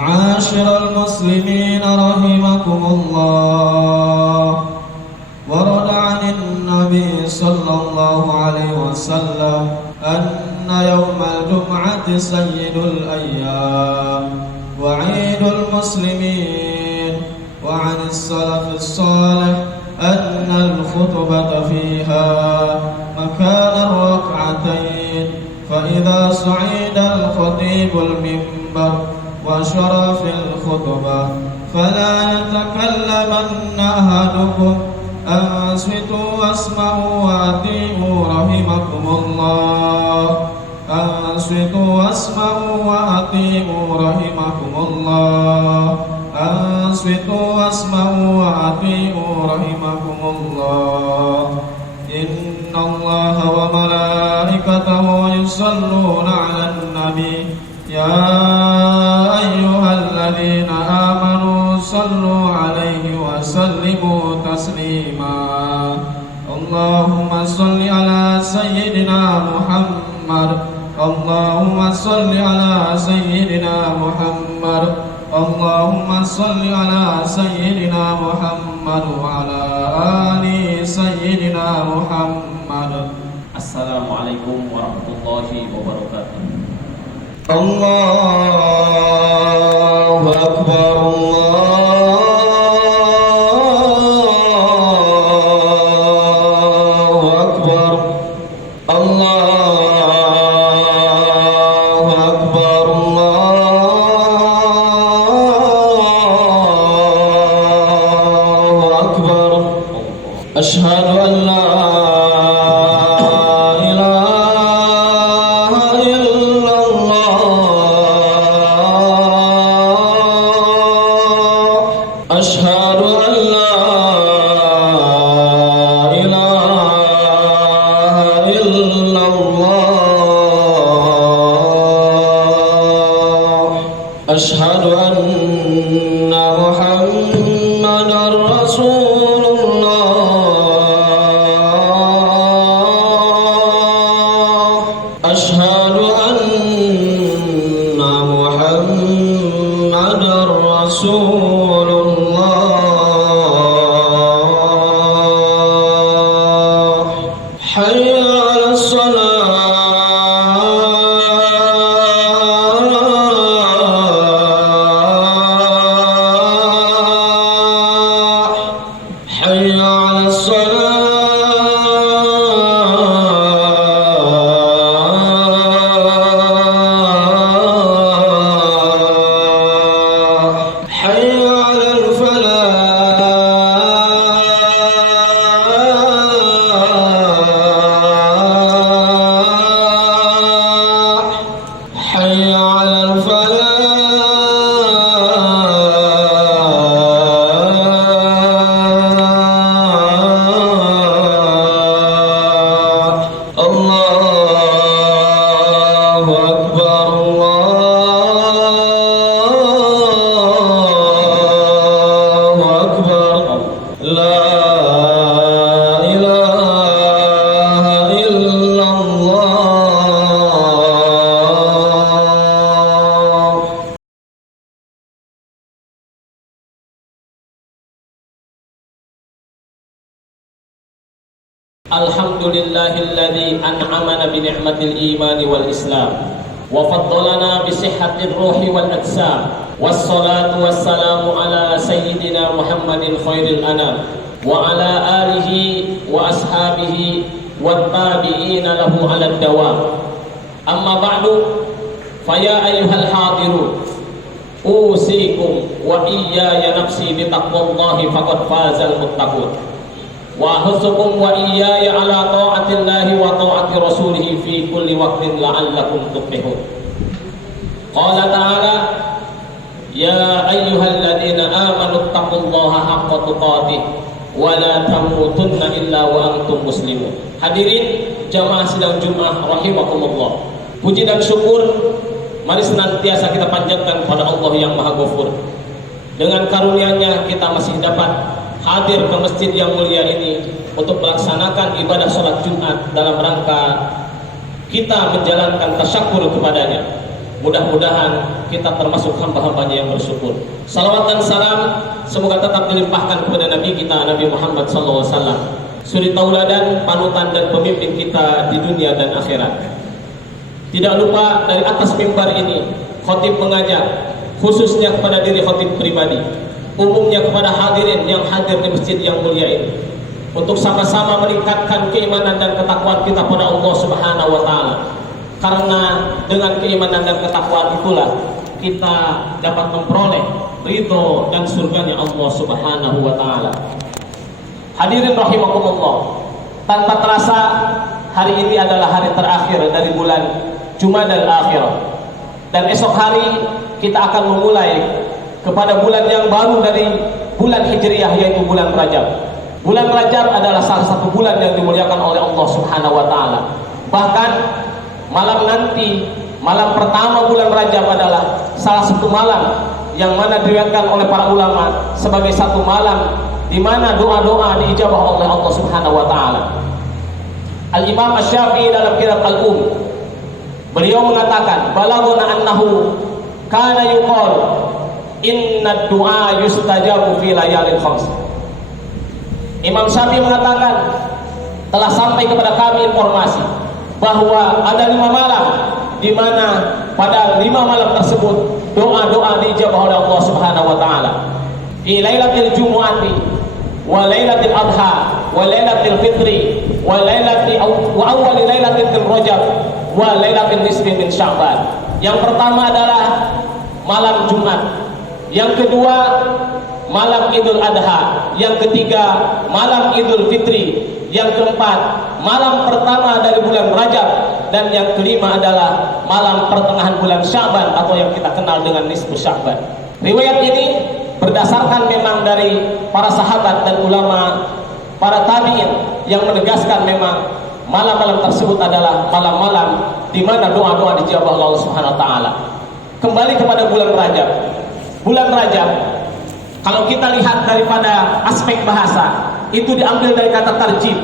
معاشر المسلمين رحمكم الله، ورد عن النبي صلى الله عليه وسلم أن يوم الجمعة سيد الأيام وعيد المسلمين. وعن السلف الصالح أن الخطبة فيها مكان الركعتين، فإذا صعد الخطيب المنبر وشرع في الخطبة فلا يتكلمن أحدكم، أنصتوا واسمعوا وأطيعوا رحمكم الله، أنصتوا واسمعوا وأطيعوا رحمكم الله، أنصتوا واسمعوا وأطيعوا رحمكم الله. إن الله وملائكته يصلون على النبي يا أيها الذين آمنوا صلوا عليه وسلموا تسليما. اللهم صل على سيدنا محمد، اللهم صل على سيدنا محمد، اللهم صل على سيدنا محمد وعلى آل سيدنا محمد. Assalamualaikum warahmatullahi wabarakatuh. الله أكبر الله أكبر الله أكبر الله أكبر. أشهد أن لا أشهد أن لا إله إلا الله، أشهد أن محمدا رسول الله، أشهد أن محمدا رسول الله. حي على الصلاة، حي على الصلاة، حي على الفلاح، حي على الفلاح. الله أكبر الله أكبر. لا إله إلا الله. Alhamdulillahilladzi an'amana bi ni'matil imani wal islam wa faddalana bi sihhatir ruhi wal ajsam. Wassalatu wassalamu ala sayyidina Muhammadin khairil anam wa ala alihi wa ashabihi wat tabi'ina lahu ala dawam. Amma ba'du, faya ayyuhal hadirun, usikum wa iyaya nafsi bi taqwallahi faqad fazal muttaqun. Wa ahsukum wa iyaya ala ta'atillahi wa ta'ati rasulih fi kulli waqtin la'allakum tuflihun. Qala ta'ala ya ayyuhalladzina amanu taqullaha haqqa tuqatih wa la tamutunna illa wa antum muslimun. Hadirin jamaah sidang Jumat rahimakumullah. Puji dan syukur mari senantiasa kita panjatkan pada Allah yang Maha Ghafur. Dengan karunia-Nya kita masih dapat hadir ke masjid yang mulia ini untuk melaksanakan ibadah sholat Jumat dalam rangka kita menjalankan tasyakur kepadanya. Mudah-mudahan kita termasuk hamba-hambanya yang bersyukur. Salawat dan salam semoga tetap dilimpahkan kepada Nabi kita, Nabi Muhammad SAW, suri tauladan, panutan dan pemimpin kita di dunia dan akhirat. Tidak lupa dari atas mimbar ini khotib mengajak, khususnya kepada diri khotib pribadi, umumnya kepada hadirin yang hadir di masjid yang mulia ini, untuk sama-sama meningkatkan keimanan dan ketakwaan kita pada Allah Subhanahu wa taala. Karena dengan keimanan dan ketakwaan itulah kita dapat memperoleh ridho dan surganya Allah Subhanahu wa taala. Hadirin rahimakumullah, tanpa terasa hari ini adalah hari terakhir dari bulan Jumadal Akhir, dan esok hari kita akan memulai kepada bulan yang baru dari bulan Hijriyah, yaitu bulan Rajab. Bulan Rajab adalah salah satu bulan yang dimuliakan oleh Allah Subhanahu wa taala. Bahkan malam nanti, malam pertama bulan Rajab adalah salah satu malam yang mana diriwayatkan oleh para ulama sebagai satu malam di mana doa-doa diijabah oleh Allah Subhanahu wa taala. Al-Imam Asy-Syafi'i dalam kitab beliau mengatakan, balaguna annahu kana yuqal inna du'a yustajabu fi layalil khams. Imam Syafi'i mengatakan, telah sampai kepada kami informasi bahwa ada 5 malam di mana pada 5 malam tersebut doa-doa diijabah oleh Allah Subhanahu wa taala. Fi lailatul jumu'ati wa lailatul adha wa lailatul fitri wa awwal lailatul rajab wa lailatul nisfi min sya'ban. Yang pertama adalah malam Jumat, yang kedua malam Idul Adha, yang ketiga malam Idul Fitri, yang keempat malam pertama dari bulan Rajab, dan yang kelima adalah malam pertengahan bulan Sya'ban atau yang kita kenal dengan nisfu Sya'ban. Riwayat ini berdasarkan memang dari para sahabat dan ulama, para tabi'in, yang menegaskan memang malam-malam tersebut adalah malam-malam di mana doa-doa dijawab Allah Subhanahu wa taala. Kembali kepada bulan Rajab. Bulan Rajab, kalau kita lihat daripada aspek bahasa, itu diambil dari kata tarjib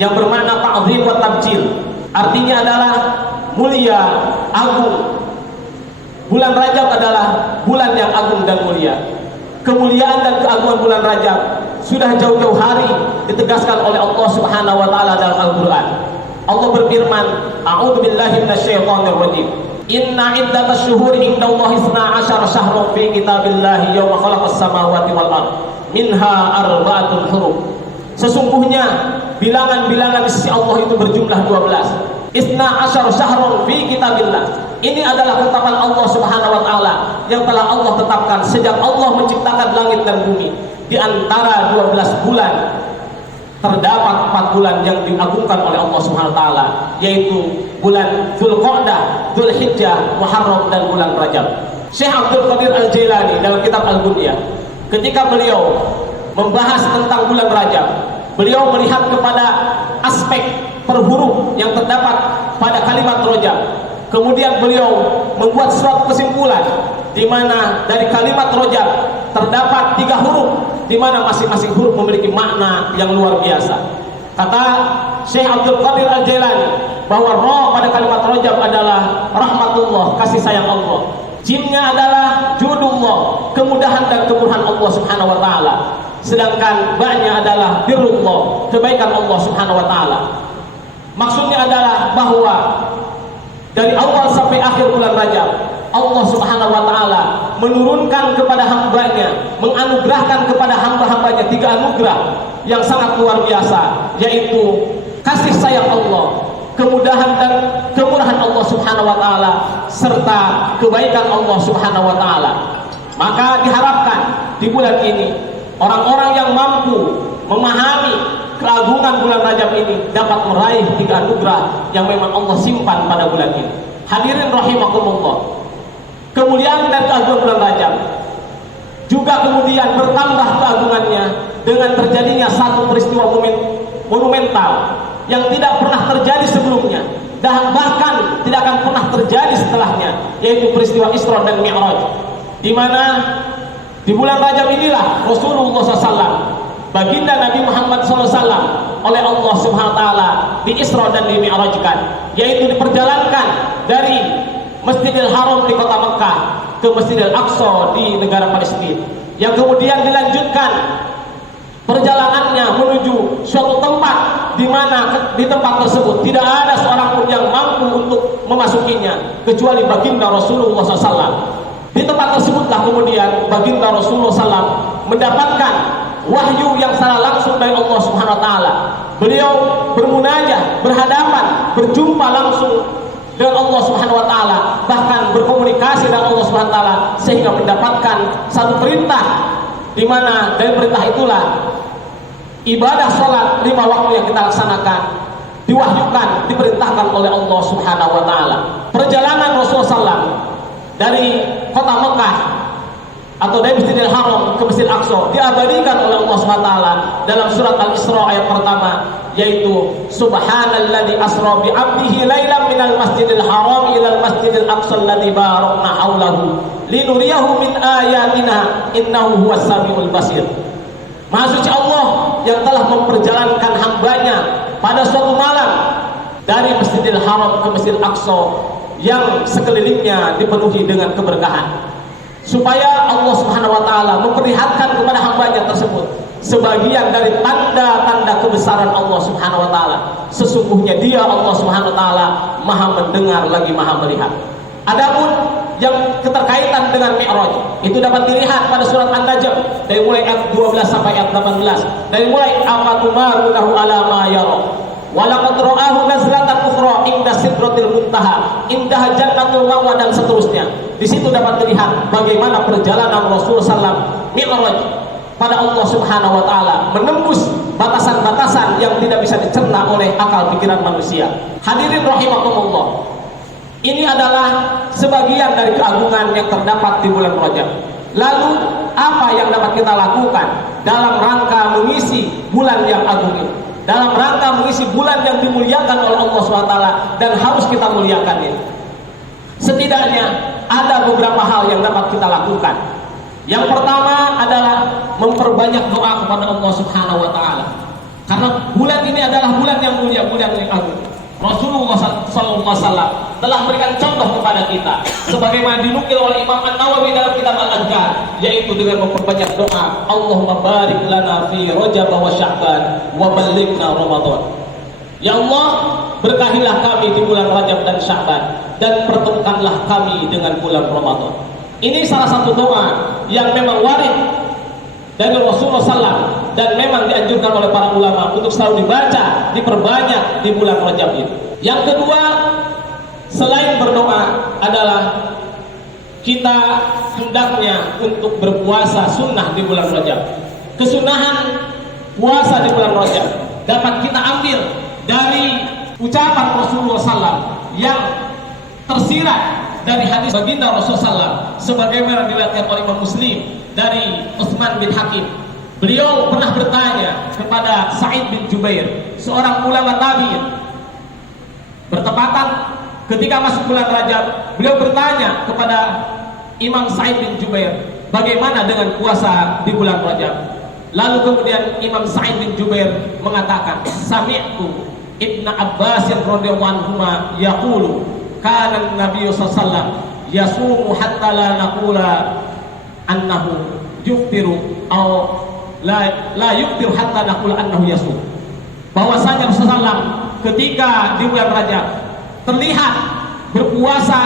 yang bermakna ta'zim wa tabjil. Artinya adalah mulia, agung. Bulan Rajab adalah bulan yang agung dan mulia. Kemuliaan dan keagungan bulan Rajab sudah jauh-jauh hari ditegaskan oleh Allah Subhanahu wa taala dalam Al-Qur'an. Allah berfirman, a'udzubillahi minasyaitonir rajim. Inna iddatasy syuhuri indallahi 12 syahrun fi kitabillahi yauma khalaqas samawati wal ardh minha arba'atun hurum. Sesungguhnya bilangan-bilangan di sisi Allah itu berjumlah 12. 12 syahrun fi kitabillah. Ini adalah ketetapan Allah Subhanahu wa taala yang telah Allah tetapkan sejak Allah menciptakan langit dan bumi. Di antara 12 bulan terdapat 4 bulan yang diagungkan oleh Allah Subhanahu wa taala, yaitu bulan Dzulqa'dah, Dzulhijjah, Muharram dan bulan Rajab. Syekh Abdul Qadir Al-Jailani dalam kitab Al-Bunyah, ketika beliau membahas tentang bulan Rajab, beliau melihat kepada aspek per huruf yang terdapat pada kalimat Rajab. Kemudian beliau membuat suatu kesimpulan di mana dari kalimat Rajab terdapat 3 huruf di mana masing-masing huruf memiliki makna yang luar biasa. Kata Syekh Abdul Qadir Al-Jailani bahwa ra pada kalimat Rajab adalah rahmatullah, kasih sayang Allah. Jimnya adalah judullah, kemudahan dan kemurahan Allah Subhanahu wa taala. Sedangkan ba-nya adalah birrullah, kebaikan Allah Subhanahu wa taala. Maksudnya adalah bahwa dari awal sampai akhir bulan Rajab, Allah Subhanahu wa taala menurunkan kepada hambanya, menganugerahkan kepada hamba-hambanya 3 anugerah yang sangat luar biasa, yaitu kasih sayang Allah, kemudahan dan kemurahan Allah Subhanahu wa taala, serta kebaikan Allah Subhanahu wa taala. Maka diharapkan di bulan ini orang-orang yang mampu memahami keagungan bulan Rajab ini dapat meraih 3 anugerah yang memang Allah simpan pada bulan ini. Hadirin rahimakumullah, kemuliaan dan keagungan bulan Rajab juga kemudian bertambah keagungannya dengan terjadinya satu peristiwa monumental yang tidak pernah terjadi sebelumnya dan bahkan tidak akan pernah terjadi setelahnya, yaitu peristiwa Isra dan Mi'raj, di mana di bulan Rajab inilah Rasulullah SAW, baginda Nabi Muhammad SAW, oleh Allah Subhanahu wa taala di Isra dan di Mi'rajkan, yaitu diperjalankan dari Masjidil Haram di kota Mekah ke Masjidil Aqsa di negara Palestina, yang kemudian dilanjutkan perjalanannya menuju suatu tempat di mana di tempat tersebut tidak ada seorang pun yang mampu untuk memasukinya kecuali baginda Rasulullah SAW. Di tempat tersebutlah kemudian baginda Rasulullah SAW mendapatkan wahyu yang secara langsung dari Allah Subhanahu Wa Taala. Beliau bermunajat, berhadapan, berjumpa langsung dengan Allah Subhanahu Wa Taala, bahkan berkomunikasi dengan Allah Subhanahu Wa Taala sehingga mendapatkan satu perintah, di mana dari perintah itulah ibadah sholat 5 waktu yang kita laksanakan diwahyukan, diperintahkan oleh Allah Subhanahu Wa Taala. Perjalanan Rasulullah SAW dari kota Mekah atau dari Masjidil Haram ke Masjidil Aqsa diabadikan oleh Allah Subhanahu Wa Taala dalam surat Al-Isra ayat pertama, yaitu Subhanalladzi asra bi 'abdihi lailan minal masjidil haram ilal masjidil aqsa alladzi barakna haulahu linuriyahu min ayatina innahu huwas samiul basir. Maha suci Allah yang telah memperjalankan hambanya pada suatu malam dari Masjidil Haram ke Masjidil Aqsa yang sekelilingnya dipenuhi dengan keberkahan, supaya Allah Subhanahu Wa Taala memperlihatkan kepada hambanya tersebut sebagian dari tanda-tanda kebesaran Allah Subhanahu Wa Taala. Sesungguhnya Dia Allah Subhanahu Wa Taala Maha mendengar lagi Maha melihat. Adapun yang keterkaitan dengan Mi'raj itu dapat dilihat pada surat An-Najm dari mulai ayat 12 sampai ayat 18. Dari mulai afatumarunahu ala ma yara wa laqad ra'ahu nazlatan ukhra inda sidratil muntaha indaha jannatul ma'wa, dan seterusnya. Di situ dapat dilihat bagaimana perjalanan Rasulullah SAW Mi'raj pada Allah Subhanahu Wa Taala, menembus batasan-batasan yang tidak bisa dicerna oleh akal pikiran manusia. Hadirin rahimakumullah, ini adalah sebagian dari keagungan yang terdapat di bulan Rajab. Lalu apa yang dapat kita lakukan dalam rangka mengisi bulan yang agung ini, dalam rangka mengisi bulan yang dimuliakan oleh Allah SWT dan harus kita muliakan ini? Setidaknya ada beberapa hal yang dapat kita lakukan. Yang pertama adalah memperbanyak doa kepada Allah Subhanahu Wa Taala, karena bulan ini adalah bulan yang mulia, bulan yang agung. Rasulullah SAW telah memberikan contoh kepada kita, sebagaimana dinukil oleh Imam An-Nawawi dalam kitab Al-Adhkar, yaitu dengan memperbanyak doa. Allahumma barik lana fi Rajab wa Sya'ban wa ballighna Ramadan. Ya Allah, berkahilah kami di bulan Rajab dan Sya'ban, dan pertemukanlah kami dengan bulan Ramadan. Ini salah satu doa yang memang warid dari Rasulullah SAW dan memang dianjurkan oleh para ulama untuk selalu dibaca, diperbanyak di bulan Rajab ini. Yang kedua, selain berdoa adalah kita hendaknya untuk berpuasa sunnah di bulan Rajab. Kesunahan puasa di bulan Rajab dapat kita ambil dari ucapan Rasulullah SAW yang tersirat dari hadis baginda Rasulullah SAW, sebagaimana diriwayatkan oleh Imam Muslim dari Utsman bin Hakim. Beliau pernah bertanya kepada Sa'id bin Jubair, seorang ulama tabi'in. Bertepatan ketika masuk bulan Rajab, beliau bertanya kepada Imam Sa'id bin Jubair, bagaimana dengan puasa di bulan Rajab? Lalu kemudian Imam Sa'id bin Jubair mengatakan, sami'tu Ibnu Abbas radhiyallahu anhuma yaqulu kana Nabi sallallahu alaihi wasallam yasumu hatta la naqula annahu yuftiru atau la yuftiru hatta naqula annahu yasum. Bahwasanya Rasulullah ketika di bulan Rajab terlihat berpuasa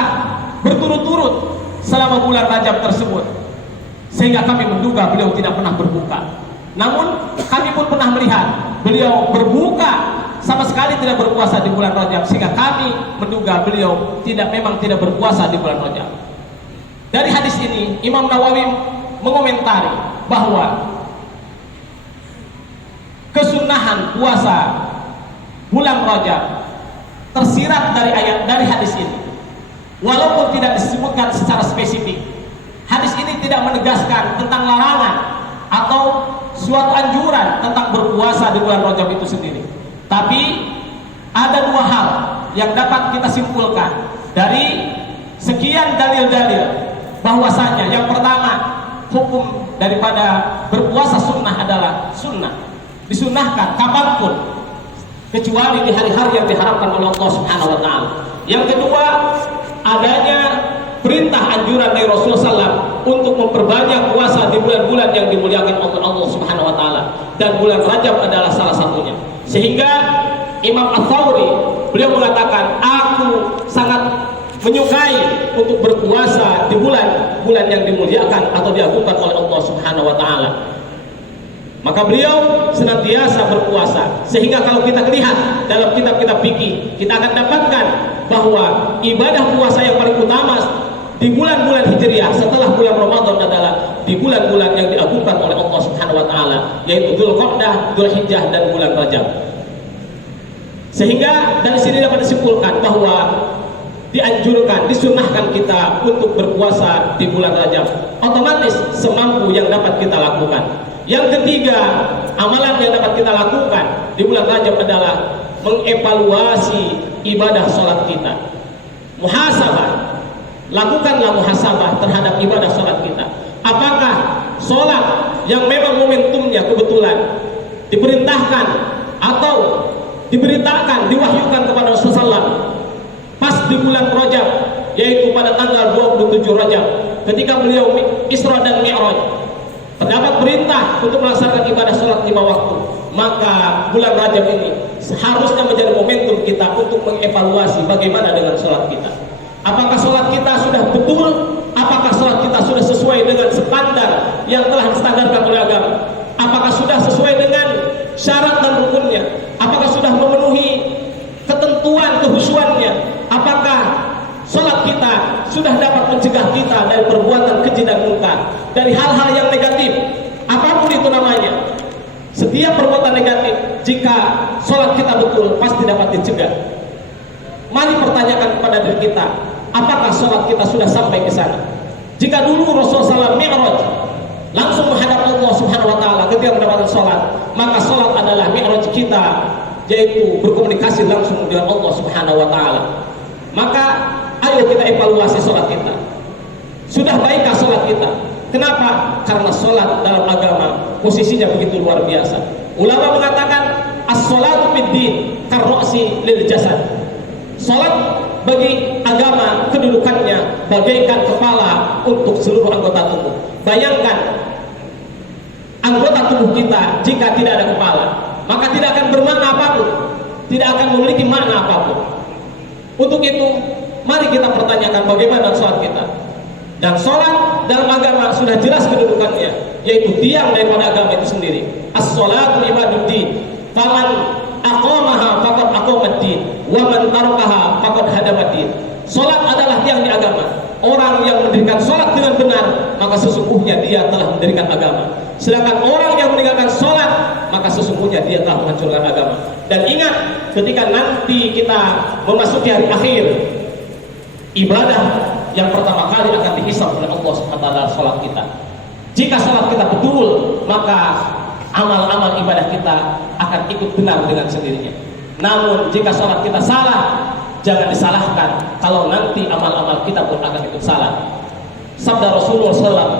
berturut-turut selama bulan Rajab tersebut, sehingga kami menduga beliau tidak pernah berbuka. Namun kami pun pernah melihat beliau berbuka, sama sekali tidak berpuasa di bulan Rajab, sehingga kami menduga beliau memang tidak berpuasa di bulan Rajab. Dari hadis ini Imam Nawawi mengomentari bahwa kesunahan puasa bulan Rajab tersirat dari hadis ini, walaupun tidak disebutkan secara spesifik. Hadis ini tidak menegaskan tentang larangan atau suatu anjuran tentang berpuasa di bulan Rajab itu sendiri. Tapi ada dua hal yang dapat kita simpulkan dari sekian dalil-dalil, bahwasanya yang pertama, hukum daripada berpuasa sunnah adalah sunnah, disunnahkan kapanpun kecuali di hari-hari yang diharamkan oleh Allah Subhanahu wa taala. Yang kedua, adanya anjuran dari Rasulullah SAW untuk memperbanyak puasa di bulan-bulan yang dimuliakan oleh Allah Subhanahu wa taala, dan bulan Rajab adalah salah satunya. Sehingga Imam Ats-Tsauri beliau mengatakan, aku sangat menyukai untuk berpuasa di bulan-bulan yang dimuliakan atau diagungkan oleh Allah Subhanahu wa taala. Maka beliau senantiasa berpuasa, sehingga kalau kita lihat dalam kitab-kitab fikih, kita akan dapatkan bahwa ibadah puasa yang paling utama di bulan-bulan Hijriah setelah bulan Ramadan adalah di bulan-bulan yang diagungkan oleh Allah Subhanahu wa taala, yaitu Dzulqa'dah, Dzulhijjah, dan bulan Rajab. Sehingga dari sini dapat disimpulkan bahwa dianjurkan, disunnahkan kita untuk berpuasa di bulan Rajab, otomatis semampu yang dapat kita lakukan. Yang ketiga, amalan yang dapat kita lakukan di bulan Rajab adalah mengevaluasi ibadah sholat kita. Muhasabah, lakukanlah muhasabah terhadap ibadah sholat kita. Apakah sholat yang memang momentumnya kebetulan diperintahkan atau diberitakan, diwahyukan kepada Rasulullah SAW pas di bulan Rajab, yaitu pada tanggal 27 Rajab, ketika beliau Isra dan Mi'raj, terdapat perintah untuk melaksanakan ibadah sholat 5 waktu. Maka bulan Rajab ini seharusnya menjadi momentum kita untuk mengevaluasi bagaimana dengan sholat kita. Apakah sholat kita sudah betul? Apakah sholat kita sudah sesuai dengan standar yang telah distandarkan oleh agama? Apakah sudah sesuai dengan syarat dan rukunnya? Apakah sudah memenuhi ketentuan kehusuannya? Apakah sholat kita sudah dapat mencegah kita dari perbuatan keji dan munkar, dari hal-hal yang negatif, apapun itu namanya. Setiap perbuatan negatif, jika sholat kita betul, pasti dapat dicegah. Mari pertanyakan kepada diri kita, apakah sholat kita sudah sampai ke sana? Jika dulu Rasulullah SAW Mi'raj, langsung menghadap Allah Subhanahu wa taala ketika mendapatkan sholat, maka sholat adalah Mi'raj kita, yaitu berkomunikasi langsung dengan Allah Subhanahu wa taala. Maka ayo kita evaluasi sholat kita. Sudah baikkah sholat kita? Kenapa? Karena sholat dalam agama posisinya begitu luar biasa. Ulama mengatakan as-sholatu fid-din karro'si lil jasad. Sholat bagi agama kedudukannya bagaikan kepala untuk seluruh anggota tubuh. Bayangkan anggota tubuh kita jika tidak ada kepala, maka tidak akan bermakna apapun, tidak akan memiliki makna apapun. Untuk itu, mari kita pertanyakan bagaimana sholat kita. Dan sholat dalam agama sudah jelas kedudukannya, yaitu tiang daripada agama itu sendiri. As-sholatu ibaduddin, faman aqamaha faqad aqamaddin, wa man tarakaha faqad hadamaddin. Sholat adalah tiang di agama. Orang yang mendirikan sholat dengan benar, maka sesungguhnya dia telah mendirikan agama. Sedangkan orang yang meninggalkan sholat, maka sesungguhnya dia telah menghancurkan agama. Dan ingat, ketika nanti kita memasuki hari akhir, ibadah yang pertama kali akan dihisab oleh Allah Subhanahu wa taala salat kita. Jika salat kita betul, maka amal-amal ibadah kita akan ikut benar dengan sendirinya. Namun jika salat kita salah, jangan disalahkan kalau nanti amal-amal kita pun akan ikut salah. Sabda Rasulullah SAW,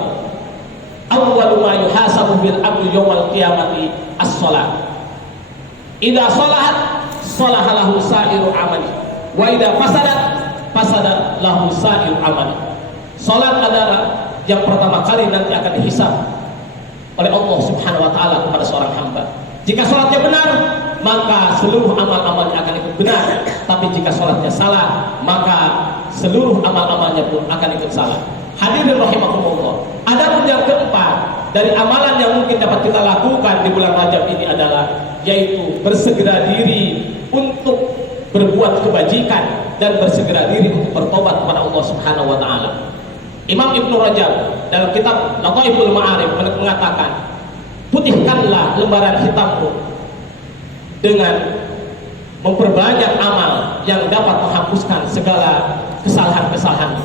awwalu ma yuhasabu bil abdu yawmal qiyamati as-shalah. Idza shalahat shalaha lahu sa'iru amali, wa idza fasadat fasada lahu sa'il amal. Salat adalah yang pertama kali nanti akan dihisab oleh Allah Subhanahu wa taala kepada seorang hamba. Jika salatnya benar, maka seluruh amal-amalnya akan ikut benar. Tapi jika salatnya salah, maka seluruh amal-amalnya pun akan ikut salah. Hadirin rahimakumullah. Adapun yang keempat dari amalan yang mungkin dapat kita lakukan di bulan Rajab ini adalah yaitu bersegera diri untuk berbuat kebajikan dan bersegera diri untuk bertobat kepada Allah Subhanahu wa taala. Imam Ibnu Rajab dalam kitab Lataiful Ma'arif mengatakan, putihkanlah lembaran hitammu dengan memperbanyak amal yang dapat menghapuskan segala kesalahan-kesalahan.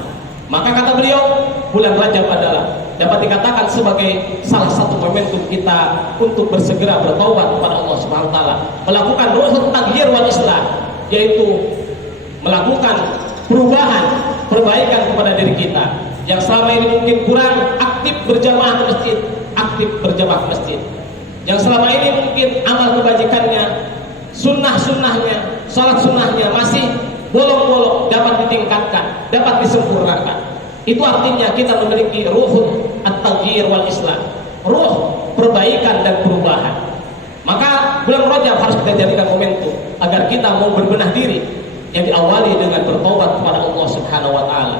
Maka kata beliau, bulan Rajab adalah dapat dikatakan sebagai salah satu momentum kita untuk bersegera bertaubat kepada Allah Subhanahu wa taala, melakukan ruhut taghyir wal islah, yaitu melakukan perubahan, perbaikan kepada diri kita yang selama ini mungkin kurang aktif berjamaah ke masjid, aktif berjamaah ke masjid. Yang selama ini mungkin amal kebajikannya, sunnah-sunnahnya, salat sunnahnya masih bolong-bolong, dapat ditingkatkan, dapat disempurnakan. Itu artinya kita memiliki ruhul at-taghyir wal islam, ruh perbaikan dan perubahan. Maka bulan Rajab harus kita jadikan momentum agar kita mau berbenah diri, yang diawali dengan bertobat kepada Allah Subhanahu wa taala.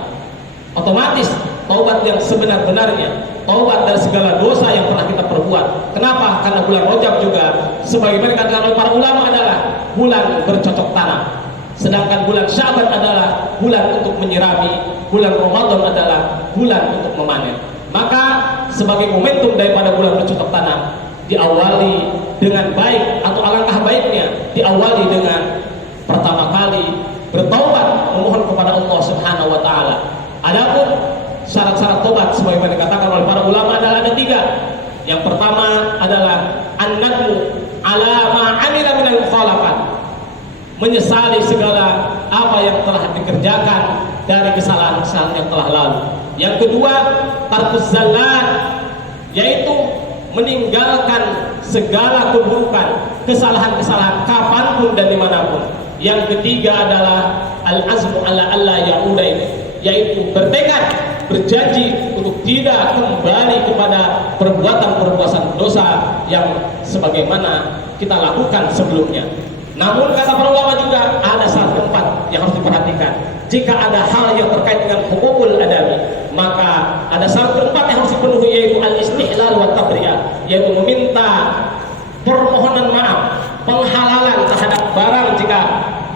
Otomatis taubat yang sebenar-benarnya, taubat dari segala dosa yang pernah kita perbuat. Kenapa? Karena bulan Rajab juga sebagaimana dikatakan oleh para ulama adalah bulan bercocok tanam. Sedangkan bulan Sya'ban adalah bulan untuk menyirami, bulan Ramadan adalah bulan untuk memanen. Maka sebagai momentum daripada bulan bercocok tanam, diawali dengan baik, atau alangkah baiknya diawali dengan pertama kali bertaubat, memohon kepada Allah Subhanahu wa taala. Adapun syarat-syarat tobat sebagaimana dikatakan oleh para ulama adalah ada 3. Yang pertama adalah an-nadmu ala ma 'amila minal mukhalafat, menyesali segala apa yang telah dikerjakan dari kesalahan-kesalahan yang telah lalu. Yang kedua, tarkus zallat, yaitu meninggalkan segala keburukan, kesalahan-kesalahan kapanpun dan dimanapun. Yang ketiga adalah al-azmu ala alla ya'uda, yaitu bertekad, berjanji untuk tidak kembali kepada perbuatan-perbuatan dosa yang sebagaimana kita lakukan sebelumnya. Namun kata para ulama juga ada syarat keempat yang harus diperhatikan. Jika ada hal yang terkait dengan hukukul adami, maka ada syarat keempat yang harus dipenuhi, yaitu al-istihlal wa tabriyah, yaitu meminta permohonan maaf, penghalalan terhadap barang jika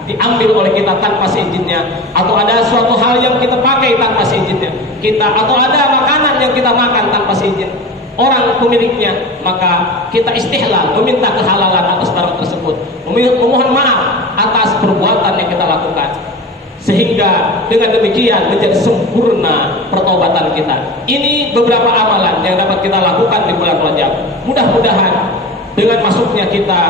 diambil oleh kita tanpa seizinnya, atau ada suatu hal yang kita pakai tanpa seizinnya atau ada makanan yang kita makan tanpa seizin orang pemiliknya, maka kita istihlal, meminta kehalalan atas barang tersebut, memohon maaf atas perbuatan yang kita lakukan, sehingga dengan demikian menjadi sempurna pertobatan kita. Ini beberapa amalan yang dapat kita lakukan di bulan Rajab. Mudah-mudahan dengan masuknya kita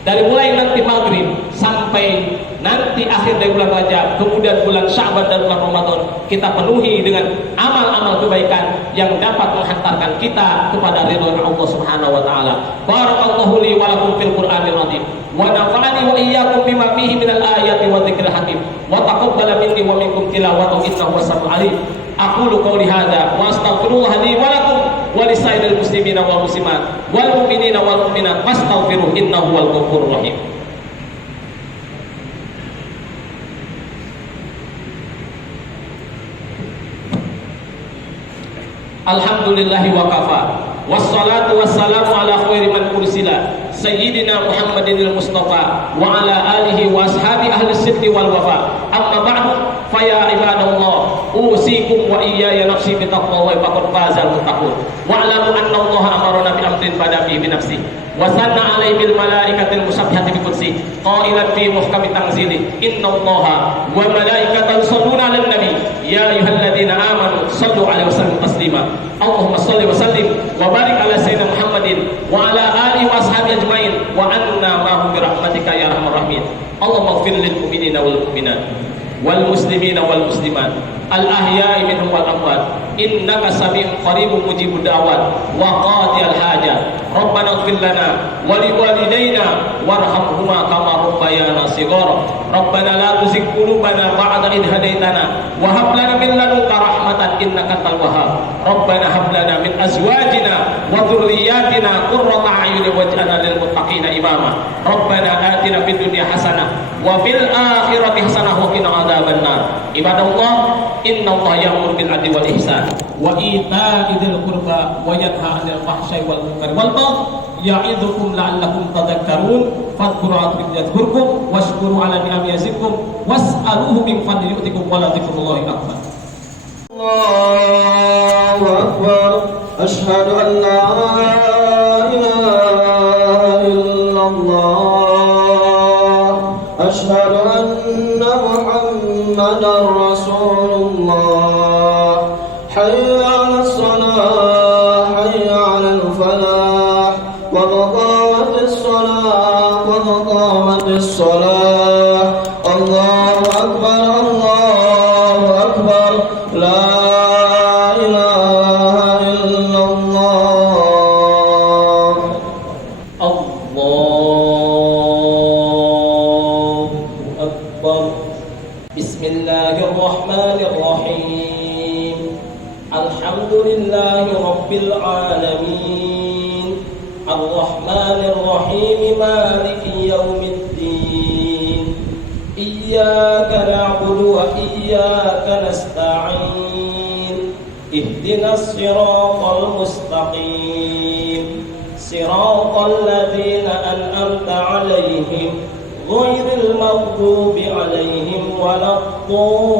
dari mulai nanti maghrib sampai nanti akhir dari bulan Rajab, kemudian bulan Sya'ban dan bulan Ramadan, kita penuhi dengan amal-amal kebaikan yang dapat menghantarkan kita kepada ridha Allah Subhanahu wa taala. Barakallahu li wa lakum fil Qur'anil azim wa nafa'ani wa iyyakum bima fihi minal ayati wa dzikril hakim wa taqabbala minni wa minkum tilawatahu innahu was-sami'ul alim. Aqulu qawli hadza wa astaghfirullah li wa lakum wa lisairil muslimina wal muslimat wal mu'minina wal mu'minat fastaghfiruhu innahu wal ghafurur rahim. Alhamdulillahi wa kafa, wassalatu wassalamu ala khairi man ursila sayyidina Muhammadinil Mustafa wa ala alihi wa ashabi ahli sidqi wal wafa. Amma ba'du, fa ya ibadallah, usikum wa iyaya nafsi bi taqwallahi faqad fazal muttaqun. Wa alamu anna Allah amarna bi amrin bada fi nafsi wa sanna alayhi bil malaikatil musabbihati bi qudsi qailan fi muhkami tanzili inna Allaha wa malaikatahu yusalluna 'alan nabi ya ayyuhalladzina amanu sallu 'alaihi wa sallimu taslima. Allahumma shalli wa sallim wa barik ala sayyidina Muhammadin wa ala alihi wa ashabihi ajmain wa anna ma'hum bi rahmatika ya arhamar rahimin. Allahumma ighfir lil mu'minina wal mu'minat wal muslimina wal muslimat al ahya'i minhum wal amwat innaka sami'un qaribun mujibud da'wat wa qadiyal hajat. Rabbana ighfir lana wa liwalidayna warhamhuma kama rabbayana shighara. Rabbana la tuzigh qulubana ba'da idh hadaytana wa hab lana min ladunka rahmatan innaka antal wahhab. Rabbana hab lana min azwajina wa dhurriyyatina qurrata a'yunin waj'alna lil muttaqina imama. Rabbana atina fid dunya hasanah wa fil akhirati hasanah wa qina adzabannar. Ibadallah, innallaha ya'muru bil 'adli wal ihsan wa ita'i dzil qurba wa yanha 'anil fahsya'i wal munkari wal baghi ya'idzukum la'allakum tadhakkarun. Fadhkuru yadhkurkum washkuru 'ala ni'amihi yazidkum was'aluhu min fadlihi yu'tikum wa la dzikrullahi akbar. Allahu akbar. Asyhadu an la ilaha illallah. Asyhadu anna Muhammadar Rasulullah. Hayya 'alas shalah, hayya 'alal falah, wa qamatis shalah, wa qamatis shalah. Allahu akbar, Allahu akbar. La ilaha illallah. Allahu akbar. Bismillahirrahmanirrahim. Alhamdulillahi Rabbil Alamin, Ar-Rahmanir Rahim, Maliki Yaumiddin, Iyyaka na'budu wa iyyaka nasta'in, Ihdinas siratal mustaqim, siratal ladzina an'amta 'alaihim ghairil maghdubi 'alaihim waladdallin.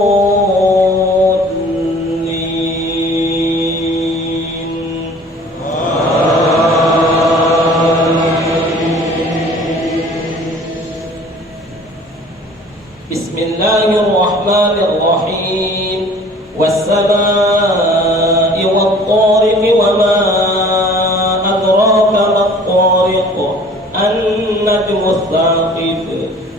Bismillahirrahmanirrahim. Was-samaa'i wat-tariqi wa ma adraka mat-tariq, an-najmu ats-tsaqib,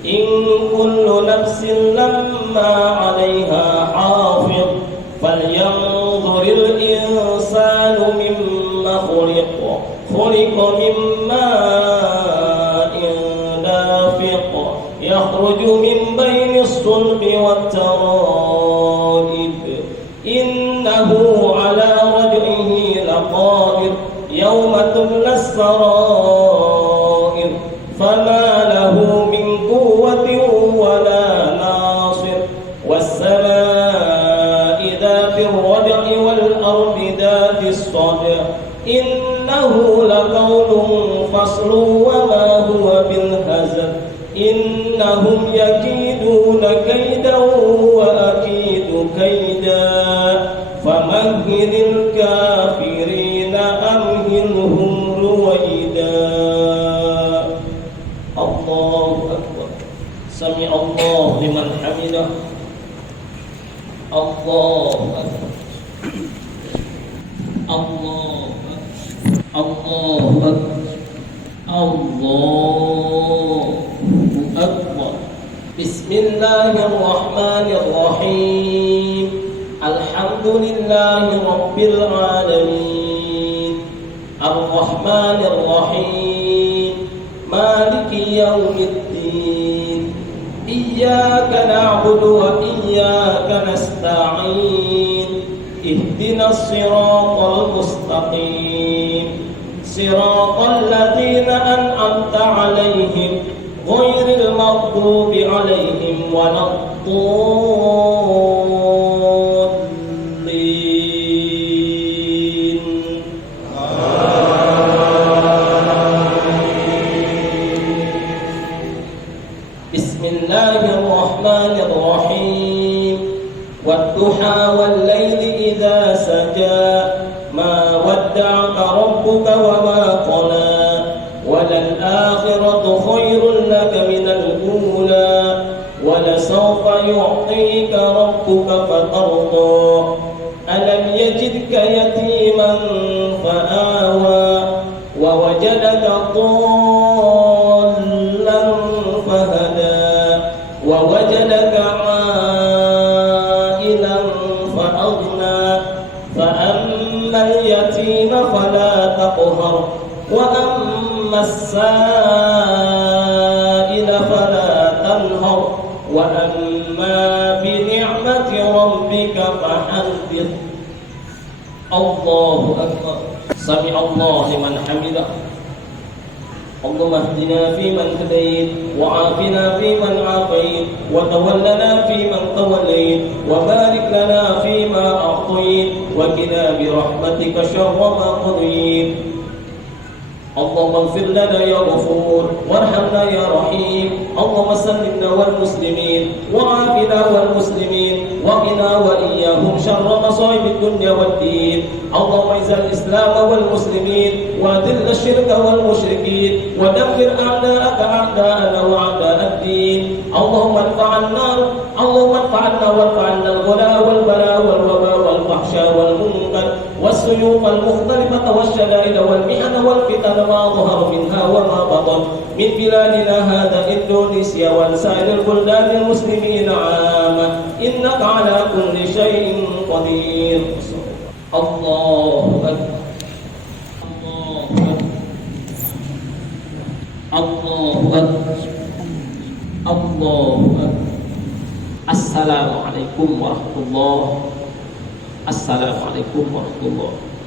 in kullu nafsin lamma 'alayha hafiz, falyanzuril insanu mimma khuliqa min ma'in dafiq, yakhruju min bayni as-sulbi wat-tara'ib, innahu 'ala raj'ihi laqadir, yawma tubla as-sara'ir, fama lahu min quwwatin wala nasir, was-samaa'i dhatir raj'i wal ardi dhatis sad'i, innahu laqawlun faslun wa ma huwa bil hazl, innahum yakiduna kaidan wa akidu kaida, famahhilil kafirina amhilhum ruwaida. Allahu Akbar. Sami Allah liman hamidah. Allahu Akbar. Allahu Akbar. Allahu Akbar. Allahu Akbar. Bismillahirrahmanirrahim. Alhamdulillahi Rabbil Alamin, Ar-Rahmanir Rahim, Maliki Yaumiddin, Iyyaka na'budu wa iyyaka nasta'in, Ihdinas siratal mustaqim, siratal ladzina an'amta 'alaihim ghairil maghdubi 'alaihim waladdallin. Bismillahirrahmanirrahim. Wad-duha wal-laili idza saja, ma wadda'aka rabbuka wa ma qala, walal-akhiratu khairun laka minal ula, walasawfa yu'tika rabbuka fatarda, alam yajidka yatiman fa'awa, wa wajadaka dhallan fahada, wa wajadaka 'ailan fa'aghna, fa'ammal yatima fala taqhar, wa amma as-sa'ila fala tanhar, wa amma bi ni'mati rabbika fahaddith. Allahu Akbar. Sami Allah liman hamidah. Allahumma ihdina fiman hadait, wa 'afina fiman 'afait, wa tawallana fiman tawallait, wa barik lana fima a'tait, wa qina bi rahmatika sharra ma qadait. Allahumma ighfir lana ya ghafur, warhamna ya rahim. Allahumma sallimna wal muslimin, wa 'afina wal muslimin, wa qina wa iyyahum sharra masa'ibid dunya wad din. Allahumma izzil islam wal muslimin, wa adhill asyirka wal musyrikin, wa dammir a'da'aka a'da'ana wa a'da'ad din. Allahumma anfa'na warfa'na al-ghala wal bala wal waba wal fahsya wal munkar was-suyuq al mukhtalifah wash-shada'id wal mihan wal fitan ma dhahara minha wa ma batan min biladina hadha Indonesia wa sa'iril buldanil muslimin 'amma, innaka 'ala kulli shay'in qadir. Allahu Akbar. Allahu Akbar. Allahu Akbar. Assalamualaikum warahmatullahi Assalamualaikum warahmatullahi wabarakatuh.